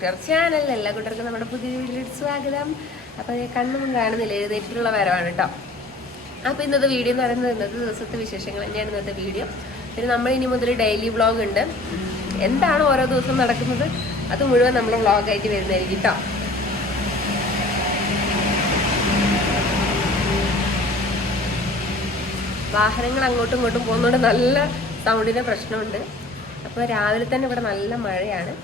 To our channel. എല്ലാ കൂട്ടർക്കും നമ്മുടെ പുതിയ വീഡിയോയിലേക്ക് സ്വാഗതം. അപ്പോൾ കണ്ണൊന്നും കാണുന്നില്ല, എഴുന്നേറ്റിട്ടുള്ള വരവാണ് കേട്ടോ. അപ്പോൾ ഇന്നത്തെ വീഡിയോ എന്ന് പറയുന്നത് ഇന്നത്തെ ദിവസത്തെ വിശേഷങ്ങൾ തന്നെയാണ് ഇന്നത്തെ വീഡിയോ. പിന്നെ നമ്മൾ ഇനി മുതൽ ഡെയിലി വ്ളോഗ് ഉണ്ട്. എന്താണ് ഓരോ ദിവസം നടക്കുന്നത് അത് മുഴുവൻ നമ്മൾ വ്ളോഗായിട്ട് വരുന്നതായിരിക്കും കേട്ടോ. വാഹനങ്ങൾ അങ്ങോട്ടും ഇങ്ങോട്ടും പോകുന്നതുകൊണ്ട് നല്ല സൗണ്ടിൻ്റെ പ്രശ്നമുണ്ട്. അപ്പോൾ രാവിലെ തന്നെ ഇവിടെ നല്ല മഴയാണ്.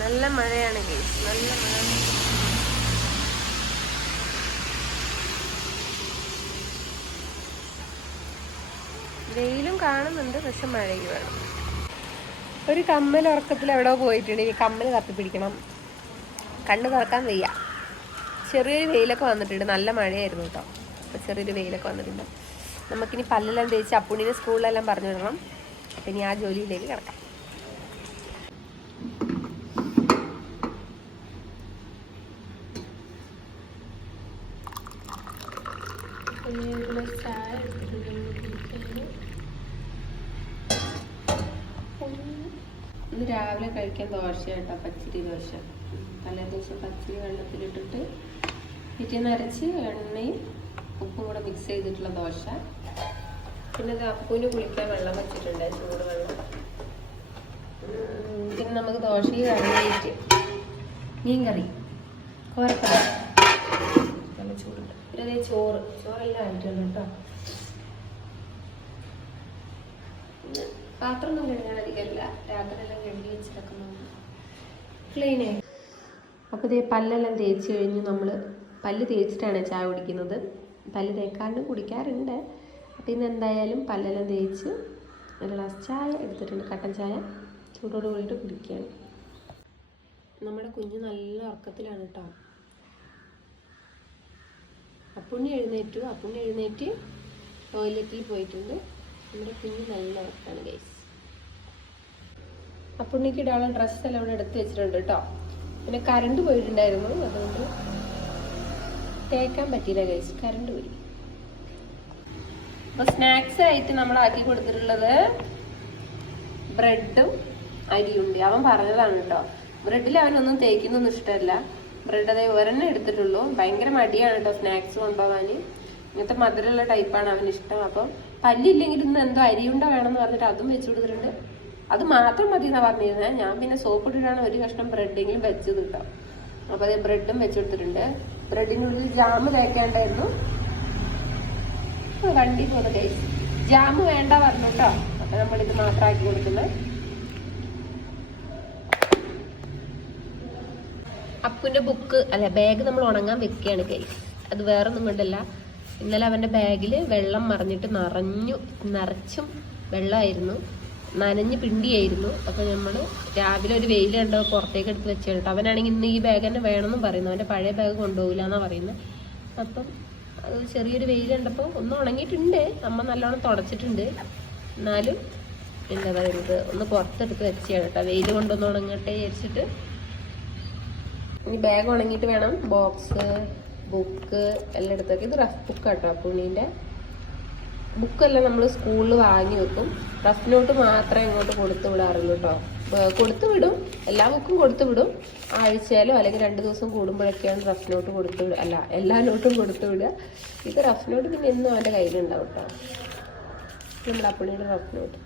നല്ല മഴയാണ് ഗൈസ്, നല്ല മഴ. വെയിലും കാണുന്നുണ്ട്, പക്ഷെ മഴയും വേണം. ഒരു കമ്മൽ ഉറക്കത്തിൽ എവിടെ പോയിട്ടുണ്ട്. ഈ കമ്മൽ കത്തിപ്പിടിക്കണം. കണ്ണ് തുറക്കാൻ വയ്യ. ചെറിയൊരു വെയിലൊക്കെ വന്നിട്ടുണ്ട്. നല്ല മഴയായിരുന്നു കേട്ടോ. അപ്പോൾ ചെറിയൊരു വെയിലൊക്കെ വന്നിട്ടുണ്ട്. നമുക്കിനി പല്ലെല്ലാം തേച്ച് അപ്പുണ്ണിനെ സ്കൂളിലെല്ലാം പറഞ്ഞു വിടണം. അപ്പം ഇനി ആ ജോലിയിലേക്ക് കിടക്കാം. ചായ ഇന്ന് രാവിലെ കഴിക്കാൻ ദോശ കേട്ടോ, പച്ചരി ദോശ. തലേ ദിവസം പച്ചരി വെള്ളത്തിലിട്ടിട്ട് പിറ്റേന്ന് അരച്ച് എണ്ണയും ഉപ്പും കൂടെ മിക്സ് ചെയ്തിട്ടുള്ള ദോശ. പിന്നെ അപ്പൂന് കുളിക്കാൻ വെള്ളം വെച്ചിട്ടുണ്ട്, ചൂട് വെള്ളം. പിന്നെ നമുക്ക് ദോശയ്ക്ക് കറിയായിട്ട് മീൻ കറി, കോരക്കറി, നല്ല ചൂടുണ്ട്. പിന്നെ അതേ ചോറെല്ലാം ആയിട്ടുണ്ട് കേട്ടോ. പാത്രമൊന്നും കഴുകാൻ അധികമല്ല, രാത്രിയെല്ലാം കഴുകി വെച്ചിടക്കുന്നുണ്ട് ക്ലീനായി. അപ്പോൾ ഇതേ പല്ലെല്ലാം തേച്ച് കഴിഞ്ഞ് നമ്മൾ പല്ല് തേച്ചിട്ടാണ് ചായ കുടിക്കുന്നത്. പല്ല് തേക്കാണ്ട് കുടിക്കാറുണ്ട്. അപ്പോൾ ഇന്ന് എന്തായാലും പല്ലെല്ലാം തേച്ച് ഒരു ഗ്ലാസ് ചായ എടുത്തിട്ടുണ്ട്, കട്ടൻ ചായ ചൂടോട് കൂടിയിട്ട് കുടിക്കുകയാണ്. നമ്മുടെ കുഞ്ഞ് നല്ല ഉറക്കത്തിലാണ് കേട്ടോ. അപ്പുണ്ണി എഴുന്നേറ്റ് ടോയ്ലറ്റിൽ പോയിട്ടുണ്ട്. നമ്മുടെ കുഞ്ഞ് നല്ല ഉറക്കാണ് ഗൈസ്. അപ്പുണ്ണിക്ക് ഇടാനുള്ള ഡ്രസ്സെല്ലാം ഇവിടെ എടുത്ത് വെച്ചിട്ടുണ്ട് കേട്ടോ. പിന്നെ കറണ്ട് പോയിട്ടുണ്ടായിരുന്നു, അതുകൊണ്ട് തേക്കാൻ പറ്റിയില്ല ഗൈസ്, കറണ്ട് പോയി. അപ്പോൾ സ്നാക്സ് ആയിട്ട് നമ്മൾ ആക്കി കൊടുത്തിട്ടുള്ളത് ബ്രെഡും അരിയുണ്ട്. അവൻ പറഞ്ഞതാണ് കേട്ടോ. ബ്രെഡിൽ അവനൊന്നും തേക്കുന്നൊന്നും ഇഷ്ടമല്ല. ബ്രെഡ് അതേ ഒരെണ്ണം എടുത്തിട്ടുള്ളൂ. ഭയങ്കര മടിയാണ് കേട്ടോ സ്നാക്സ് കൊണ്ടുപോകാൻ. ഇങ്ങനത്തെ മധുരമുള്ള ടൈപ്പാണ് അവന് ഇഷ്ടം. അപ്പം പല്ലില്ലെങ്കിൽ ഇന്ന് എന്തോ അരിയുണ്ട വേണമെന്ന് പറഞ്ഞിട്ട് അതും വെച്ചു കൊടുത്തിട്ടുണ്ട്. അത് മാത്രം മതി എന്നാണ് പറഞ്ഞിരുന്നത്. ഞാൻ പിന്നെ സോപ്പ് ഇട്ടിട്ടാണ് ഒരു കഷ്ണം ബ്രെഡെങ്കിലും വെച്ചത് കേട്ടോ. അപ്പോൾ അതേ ബ്രെഡും വെച്ചു കൊടുത്തിട്ടുണ്ട്. ബ്രെഡിനുള്ളിൽ ജാമ് തേക്കാണ്ടായിരുന്നു. വണ്ടി പോകുന്ന കേസ് ജാമ് വേണ്ട പറഞ്ഞു കേട്ടോ. അപ്പം നമ്മളിത് മാത്രമാക്കി കൊടുക്കുന്നത്. അപ്പുവിൻ്റെ ബാഗ് നമ്മൾ ഉണങ്ങാൻ വെക്കുകയാണ് കേസ്. അത് വേറെ ഒന്നും കൊണ്ടല്ല. ഇന്നലെ അവൻ്റെ ബാഗിൽ വെള്ളം മറിഞ്ഞിട്ട് നിറച്ചും വെള്ളമായിരുന്നു, നനഞ്ഞ് പിണ്ടിയായിരുന്നു. അപ്പോൾ നമ്മൾ രാവിലെ ഒരു വെയിൽ കണ്ടോ പുറത്തേക്ക് എടുത്ത് വെച്ചാണ് കേട്ടോ. അവനാണെങ്കിൽ ഇന്ന് ഈ ബാഗ് തന്നെ വേണമെന്നും പറയുന്നു. അവൻ്റെ പഴയ ബാഗ് കൊണ്ടുപോകില്ല എന്നാണ് പറയുന്നത്. അപ്പം അത് ചെറിയൊരു വെയിൽ കണ്ടപ്പോൾ ഒന്ന് ഉണങ്ങിയിട്ടുണ്ട്. അമ്മ നല്ലോണം തുടച്ചിട്ടുണ്ട്. എന്നാലും എന്താ പറയുന്നത്, ഒന്ന് പുറത്തെടുത്ത് വെച്ചാണ് കേട്ടോ. വെയിൽ കൊണ്ടൊന്ന് ഉണങ്ങട്ടെ വിചാരിച്ചിട്ട്. ഇനി ബാഗ് ഉണങ്ങിയിട്ട് വേണം ബോക്സ്, ബുക്ക് എല്ലാം എടുത്തൊക്കെ. ഇത് റഫ് ബുക്ക് കേട്ടോ. പുണ്ണീൻ്റെ ബുക്കെല്ലാം നമ്മൾ സ്കൂളിൽ വാങ്ങി വെക്കും. റഫ് നോട്ട് മാത്രമേ ഇങ്ങോട്ട് കൊടുത്തു വിടാറുള്ളൂ കേട്ടോ. കൊടുത്തു വിടും, എല്ലാ ബുക്കും കൊടുത്തു വിടും. ആഴ്ചയിലോ അല്ലെങ്കിൽ 2 ദിവസം കൂടുമ്പോഴൊക്കെയാണ് റഫ് നോട്ട് കൊടുത്തു വിടുക. അല്ല, എല്ലാ നോട്ടും കൊടുത്തു വിടുക. ഇത് റഫ് നോട്ട് പിന്നെ എന്നും അവൻ്റെ കയ്യിലുണ്ടാവും കേട്ടോ. നമ്മുടെ അപ്പുണ്ണിയുടെ റഫ് നോട്ട്.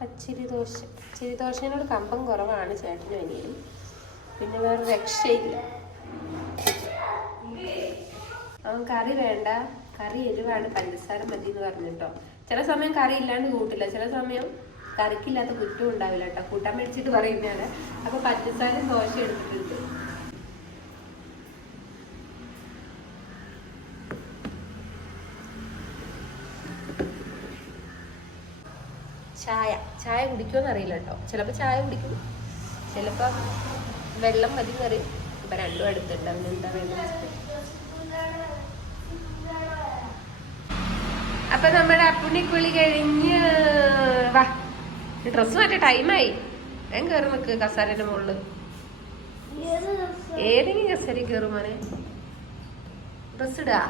പച്ചരി ദോശയോട് കമ്പം കുറവാണ് ചേട്ടനും അനിയനും. പിന്നെ വേറെ രക്ഷയില്ല. അവൻ കറി വേണ്ട, കറി എരിവാണ്, പഞ്ചസാര മതി എന്ന് പറഞ്ഞിട്ടോ. ചില സമയം കറി ഇല്ലാണ്ട് കൂട്ടില്ല, ചില സമയം കറിക്കില്ലാത്ത കുറ്റവും ഉണ്ടാവില്ല കേട്ടോ. കൂട്ടാൻ മേടിച്ചിട്ട് പറയുന്നതാണ്. അപ്പൊ പഞ്ചസാര ദോശ എടുത്തിട്ടുണ്ട്. ചായ കുടിക്കുമെന്ന് അറിയില്ല കേട്ടോ. ചിലപ്പോൾ ചായ കുടിക്കും, ചിലപ്പോൾ വെള്ളം മതി കറി. ഇപ്പം രണ്ടും എടുത്തിട്ടുണ്ട്. അവനെന്താ വേണ്ടത്. അപ്പൊ നമ്മുടെ അപ്പുണ്ണി കുളി കഴിഞ്ഞ് വാ, ഡ്രസ്സ് മാറ്റ ടൈമായി. ഞാൻ കയറി നിൽക്ക് കസാരന്റെ മുകളില്. ഏതെങ്കിലും കസേര കയറും മോനെ. ഡ്രസ് ഇടാ.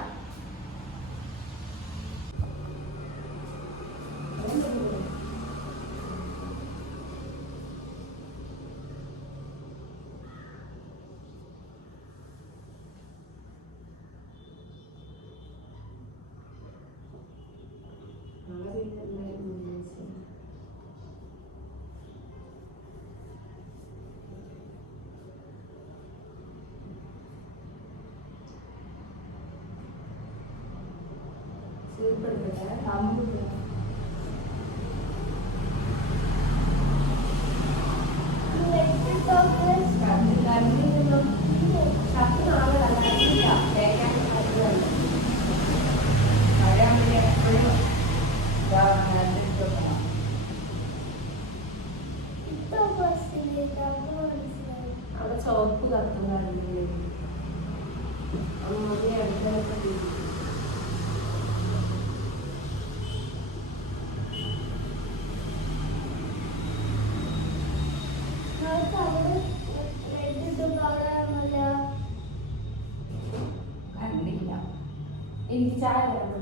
അവിടെ ചോപ്പ് കത്തുന്ന എനിക്ക് ചായ വേണം.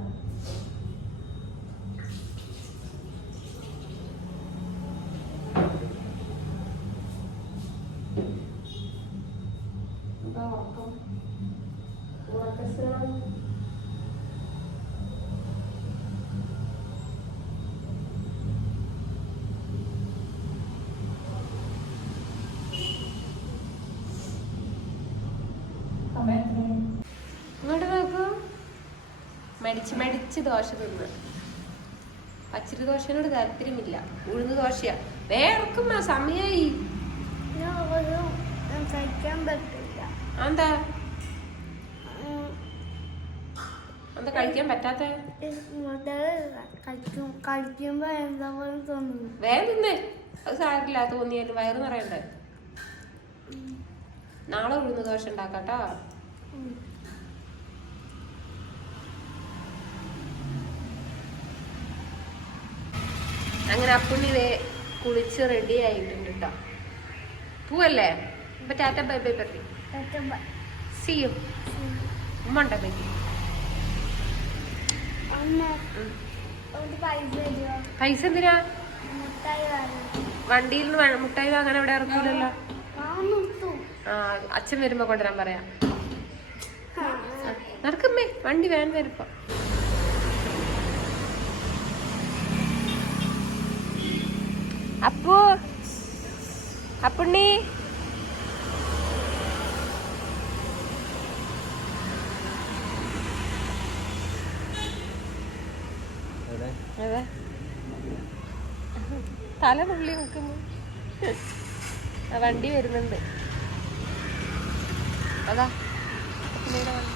ഇങ്ങോട്ട് നോക്കൂ. മടിച്ച് ദോശ തിന്ന്. പച്ചരി ദോശയോട് താല്പര്യമില്ല. ഉഴുന്ന് ദോശയാ. വേർക്കും സമയായി. എന്താ എന്താ കഴിക്കാൻ പറ്റാത്ത? വേഗം തിന്നേ. അത് സാരില്ല. തോന്നിയാലും വയറ് നിറയണ്ടേ. നാളെ ഉഴുന്ന് ദോശ ഉണ്ടാക്കാട്ടോ. അങ്ങനെ അപ്പുണ്ണി കുളിച്ച് റെഡി ആയിട്ടുണ്ട് കേട്ടോ. പോവല്ലേ? ഇപ്പൊ ടാറ്റ ബൈ ബൈ പറയും. See you. ഉമ്മ ഉണ്ടോ ബൈ? പൈസ എന്തിനാ? വണ്ടിയിൽ നിന്ന് മുട്ടായി വാങ്ങാൻ അവിടെ ഇറക്കൂലല്ലോ. ആ അച്ഛൻ വരുമ്പോ കൊണ്ടുവരാൻ പറയാം. നടക്കമ്മേ, വണ്ടി വാൻ വരുമ്പോ. അപ്പു അപ്പുണ്ണി അതെ തല നുള്ളി നിൽക്കുന്നു. വണ്ടി വരുന്നുണ്ട്. അതാ അപ്പുണ്ണിയുടെ വണ്ടി.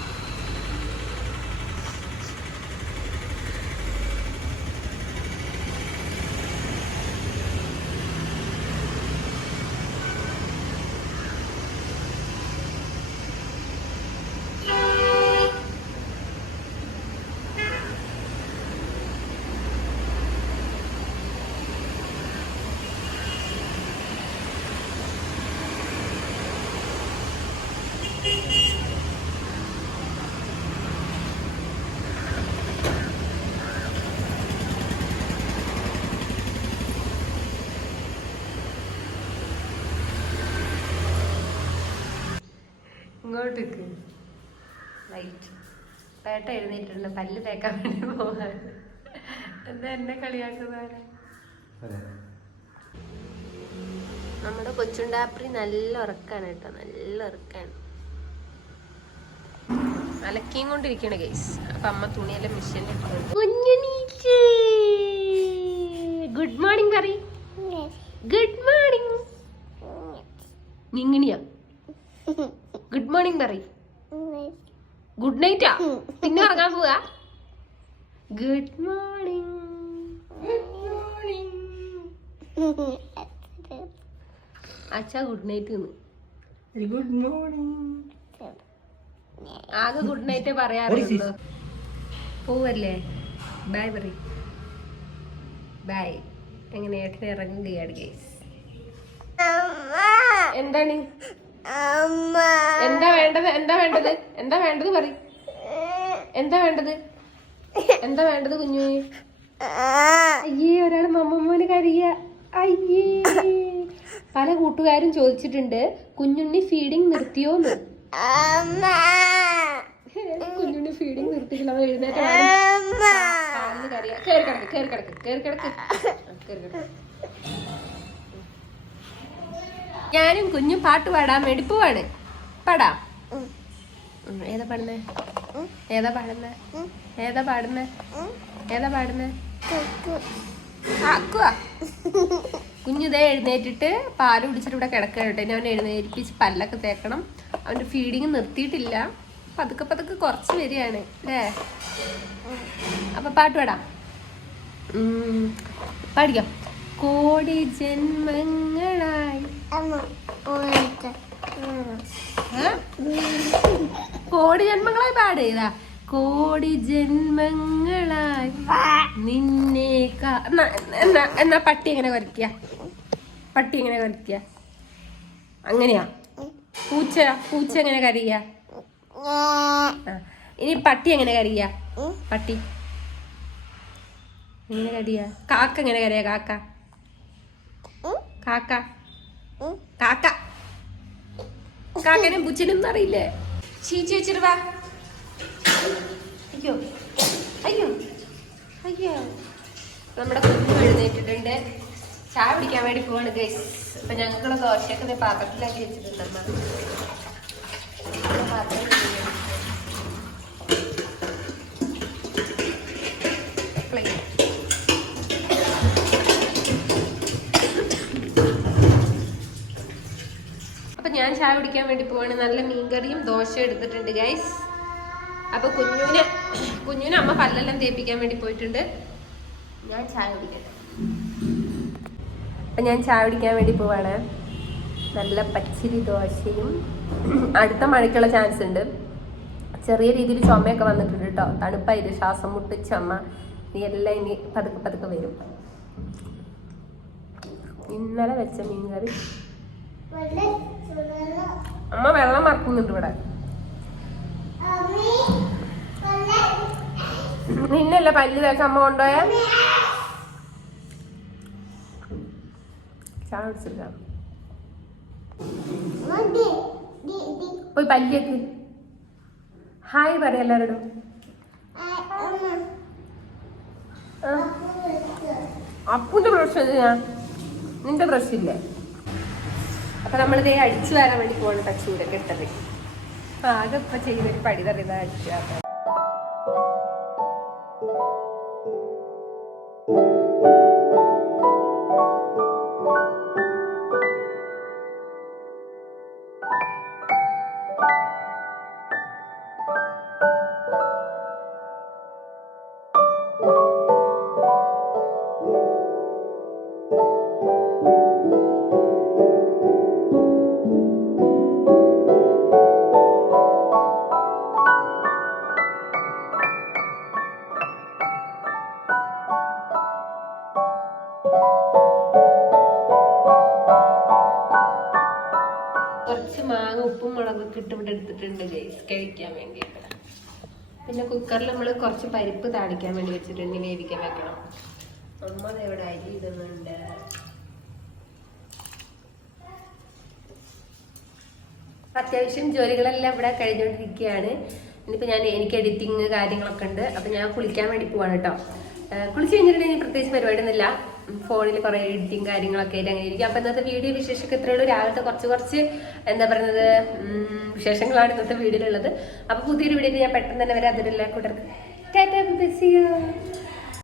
ഇങ്ങോട്ടേക്ക് ലൈറ്റ് പേട്ട എഴുന്നേറ്റിട്ടുണ്ട്. പല്ല് തേക്കാൻ വേണ്ടി പോകാൻ. എന്താ എന്നെ കളിയാക്കുന്നവരെ? നമ്മുടെ കൊച്ചുണ്ടാപ്രി നല്ല ഉറക്കാണ് കേട്ടോ. നല്ല ഉറക്കാണ്. അലക്കിയും കൊണ്ടിരിക്കണ ഗൈസ്. അപ്പൊ അമ്മ തുണിയെല്ലാം മെഷീനിൽ കുഞ്ഞുണീറ്റ്. ഗുഡ് മോർണിംഗ് പറ. Good morning. നിങ്ങണിയാ ഗുഡ് മോർണിംഗ് പറ. ഗുഡ് നൈറ്റാ. പിന്നെ ഉറങ്ങാൻ പോവാ. Good morning. അച്ഛാ ഗുഡ് നൈറ്റ്. Good morning. ആകെ ഗുഡ് നൈറ്റ് പറയാറുള്ളൂ. പോവല്ലേ? ബൈ പറ. ബൈ. എങ്ങനെ ഏട്ടനെ ഇറങ്ങുകയാണ് ഗൈസ്. എന്താണ്? എന്താ വേണ്ടത്? എന്താ വേണ്ടത്? എന്താ വേണ്ടത് പറ. എന്താ വേണ്ടത്? എന്താ വേണ്ടത് കുഞ്ഞു? അയ്യേ ഒരാൾ മമ്മമ്മോന് കരയ. അയ്യേ പല കൂട്ടുകാരും ചോദിച്ചിട്ടുണ്ട് കുഞ്ഞുണ്ണി ഫീഡിങ് നിർത്തിയോന്ന്. കുഞ്ഞുണ്ണി ഫീഡിങ് നിർത്തിയില്ല. അവൻ എഴുന്നേറ്റ് പാലിന് കരയ. കേറി കിടക്ക് കേറി കിടക്ക് കേറി കിടക്ക് കേറി കിടക്ക്. ഞാനും കുഞ്ഞും പാട്ട് പാടാൻ വേണ്ടി പോവാണ്. പാടാം. ഏതാ പാടുന്നേ? ഏതാ പാടുന്നേ? ഏതാ പാടുന്നേ? ഏതാ പാടുന്നേ? ആക്കുവാ. കുഞ്ഞിതേ എഴുന്നേറ്റിട്ട് പാല് കുടിച്ചിട്ട് ഇവിടെ കിടക്കട്ടെ. ഇനി അവൻ എഴുന്നേൽപ്പിച്ച് പല്ലൊക്കെ തേക്കണം. അവന്റെ ഫീഡിങ് നിർത്തിയിട്ടില്ല. പതുക്കെ പതുക്കെ കുറച്ച് വരികയാണ് അല്ലേ? അപ്പൊ പാട്ട് പാടാം. പാടിക്കാം. കോടി ജന്മങ്ങളായി കോടി ജന്മങ്ങളായി പാടേതാ. കോടി ജന്മങ്ങളായി നിന്നെ എന്നാ പട്ടി എങ്ങനെ വരയ്ക്ക? പട്ടി എങ്ങനെ വരയ്ക്ക? അങ്ങനെയാ. പൂച്ച പൂച്ച എങ്ങനെ കരയ്യ? ഇനി പട്ടി എങ്ങനെ കരയ്യ? പട്ടി എങ്ങനെ കരയ്യ? കാക്ക എങ്ങനെ കരയ? കാക്ക കാക്ക കാക്ക കാക്കനും പൂച്ചനും അറിയില്ലേ? ചീച്ചി വെച്ചിട്ട് വാ. അയ്യോ അയ്യോ അയ്യോ. നമ്മുടെ കുഞ്ഞു എഴുന്നേറ്റിട്ടുണ്ട്. ചായ പിടിക്കാൻ വേണ്ടി പോവാണ് ഗൈസ്. അപ്പൊ ഞങ്ങൾക്കുള്ള ദോശയൊക്കെ പാത്രത്തിലാക്കി വെച്ചിട്ടുണ്ട്. അപ്പൊ ഞാൻ ചായ കുടിക്കാൻ വേണ്ടി പോവാണ്. നല്ല മീൻകറിയും ദോശ എടുത്തിട്ടുണ്ട് ഗൈസ്. അപ്പൊ കുഞ്ഞിനെ അമ്മ പല്ലെല്ലാം തേപ്പിക്കാൻ വേണ്ടി പോയിട്ടുണ്ട്. ഞാൻ ചായ കുടിക്കട്ടെ. അപ്പൊ ഞാൻ ചായ കുടിക്കാൻ വേണ്ടി പോവാണ്. നല്ല പച്ചരി ദോശയും. അടുത്ത മഴയ്ക്കുള്ള ചാൻസ് ഉണ്ട്. ചെറിയ രീതിയിൽ ചുമയൊക്കെ വന്നിട്ടുണ്ട് കേട്ടോ. തണുപ്പായിട്ട് ശ്വാസം മുട്ട് ചുമ എല്ലാം ഇനി പതുക്കെ പതുക്കെ വരും. ഇന്നലെ വെച്ച മീൻകറി. അമ്മ വെള്ളം മറക്കുന്നുണ്ട് ഇവിടെ. നിന്നല്ല പല്ല് തേക്കാൻ അമ്മ കൊണ്ടുപോയ. ചായ കുടിച്ചില്ല. പോയി പല്ലിയൊക്കെ ഹായ് പറ എല്ലാവരോടും. അപ്പുന്റെ ബ്രഷ് എന്തിനാ? നിന്റെ ബ്രഷ് ഇല്ലേ? അപ്പൊ നമ്മളിത് അടിച്ചു വരാൻ വേണ്ടി പോകണം. ചൂടൊക്കെ ഇട്ടത് ആകെ ഇപ്പൊ ചെയ്യുന്നൊരു പടി തറിയുന്ന അടിച്ചു വരാൻ. കുറച്ച് മാങ്ങ ഉപ്പും മുളകൊക്കെ ഇട്ട് ഇവിടെ എടുത്തിട്ടുണ്ട് ഗൈസ് കഴിക്കാൻ വേണ്ടിയിട്ട്. പിന്നെ കുക്കറിൽ നമ്മൾ കുറച്ച് പരിപ്പ് താളിക്കാൻ വേണ്ടി വെച്ചിട്ടുണ്ട്. വേവിക്കാൻ വെക്കണം. അമ്മ ഇവിടെ അരി ഇടുന്നുണ്ട്. അത്യാവശ്യം ജോലികളെല്ലാം ഇവിടെ കഴിഞ്ഞുകൊണ്ടിരിക്കുകയാണ്. ഇനിയിപ്പോൾ എനിക്ക് എഡിറ്റിങ് കാര്യങ്ങളൊക്കെ ഉണ്ട്. അപ്പം ഞാൻ കുളിക്കാൻ വേണ്ടി പോവാണ് കേട്ടോ. കുളിച്ച് കഴിഞ്ഞിട്ടുണ്ടെങ്കിൽ പ്രത്യേകിച്ച് പരിപാടിയൊന്നുമില്ല. ഫോണിൽ കുറേ എഡിറ്റിങ് കാര്യങ്ങളൊക്കെ ആയിട്ട് അങ്ങനെ ഇരിക്കും. അപ്പം ഇന്നത്തെ വീഡിയോ വിശേഷമൊക്കെ ഇത്രയുള്ളൂ. രാവിലത്തെ കുറച്ച് എന്താ പറയുന്നത് വിശേഷങ്ങളാണ് ഇന്നത്തെ വീഡിയോയിലുള്ളത്. അപ്പോൾ പുതിയൊരു വീഡിയോയിൽ ഞാൻ പെട്ടെന്ന് തന്നെ വരാം. അതിലുള്ള കൂട്ടർക്ക് ടാറ്റാ ബൈ സീ യു.